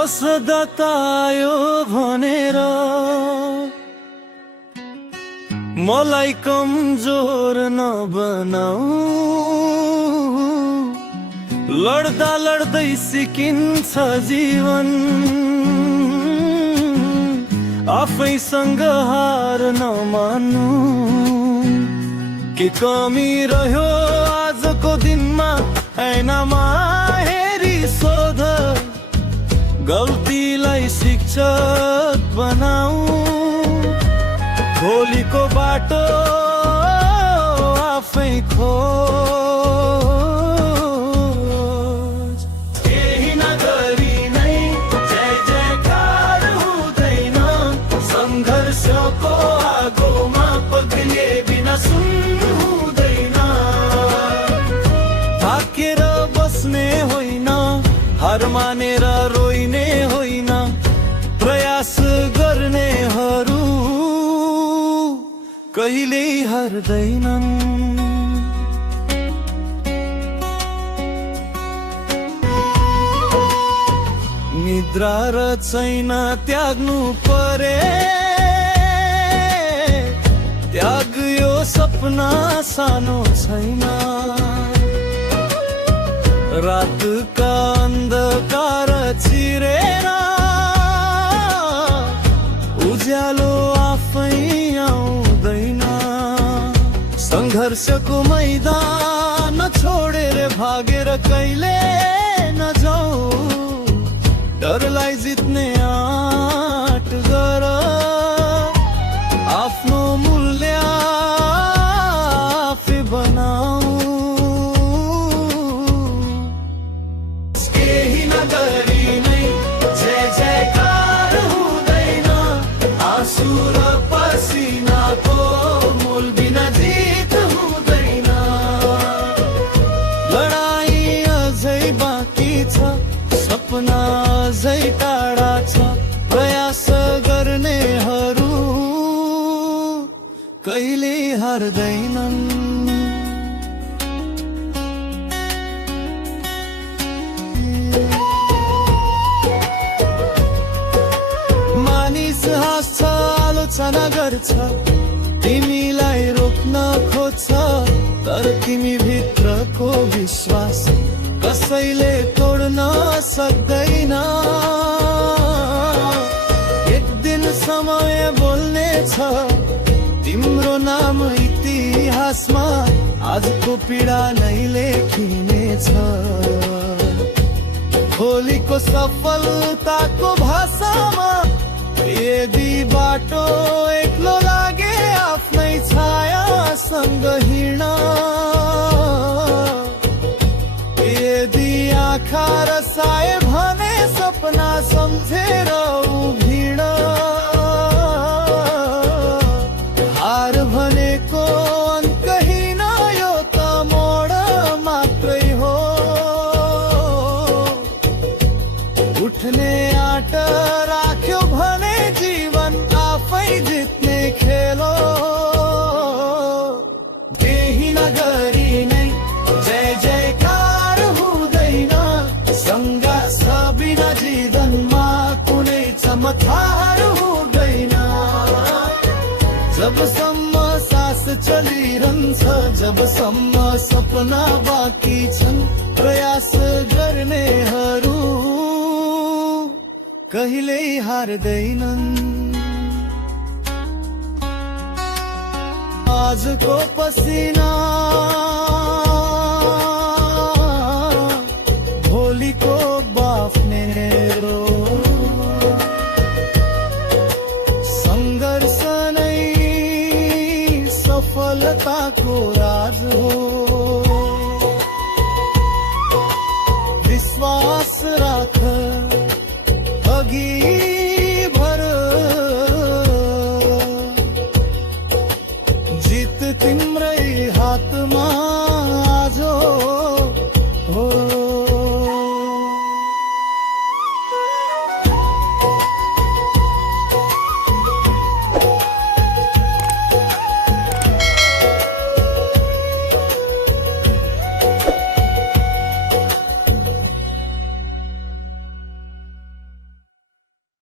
असदतायो भनेर मलाई कमजोर नबनाऊ। लड्दा लड्दै सिकिन्छ जीवन, आफैसँग हार नमान्नु। के कमी रह्यो आजको दिनमा, ऐनामा हेरी सोध। गल्तीलाई शिक्षक बनाऊ, भोलिको बाटो आफै खोज। केही नगरी नै जय जयकार हुँदैन, सङ्घर्षको आगोमा पग्लिए बिना सुन्नु हुँदैन। थाकेर बस्ने होइन, हार मानेर रोइने होइन, प्रयास गर्नेहरू कहिल्यै हार्दैनन्। निद्रा र छैन त्याग्नु परे, त्याग यो सपना सानो छैन। रातका अन्धकार चिरेर उज्यालो आफै आउँदैन। सङ्घर्षको मैदान छोडेर भागेर कहिले नजाऊ। डरलाई जित्ने आँट गर, आफ्नो मूल्य आफै बनाऊ। केही नगरी नै जय जयकार हुँदैन, आँसु र पसिनाको मोल बिना जित हुँदैन। लडाई अझै बाँकी छ, सपना अझै टाढा छ, प्रयास गर्नेहरू कहिले हार्दैनन्। मानिस हाँस्छ, आलोचना गर्छ, तिमीलाई रोक्न खोज्छ, तर तिमी भित्रको विश्वास कसैले तोड्न सक्दैन। एक दिन समय बोल्नेछ तिम्रो नाम इतिहासमा, आजको पीडा नै लेखिनेछ। भोलिको सफलताको भाषामा यदि बाटो एक्लो लागे आफ्नै छायासँग हिँड्न। यदि आँखा रसाए भने सपना सम्झेर उभिड। हार भनेको अन्तहीन यो त मोड मात्रै हो। उठ्ने आँट राख्यो भने जीवन आफै जित्ने खेल हो। केही नगरी नै जय जयकार हुँदैन, सङ्घर्ष बिना जीवनमा कुनै चमत्कार हुँदैन। जबसम्म सास चलिरहन्छ, जबसम्म सपना बाँकी छन्, प्रयास गर्नेहरू कहिल्यै हार्दैनन्। आजको पसिना भोलिको बाफ्ने रोग। सङ्घर्ष नै सफलताको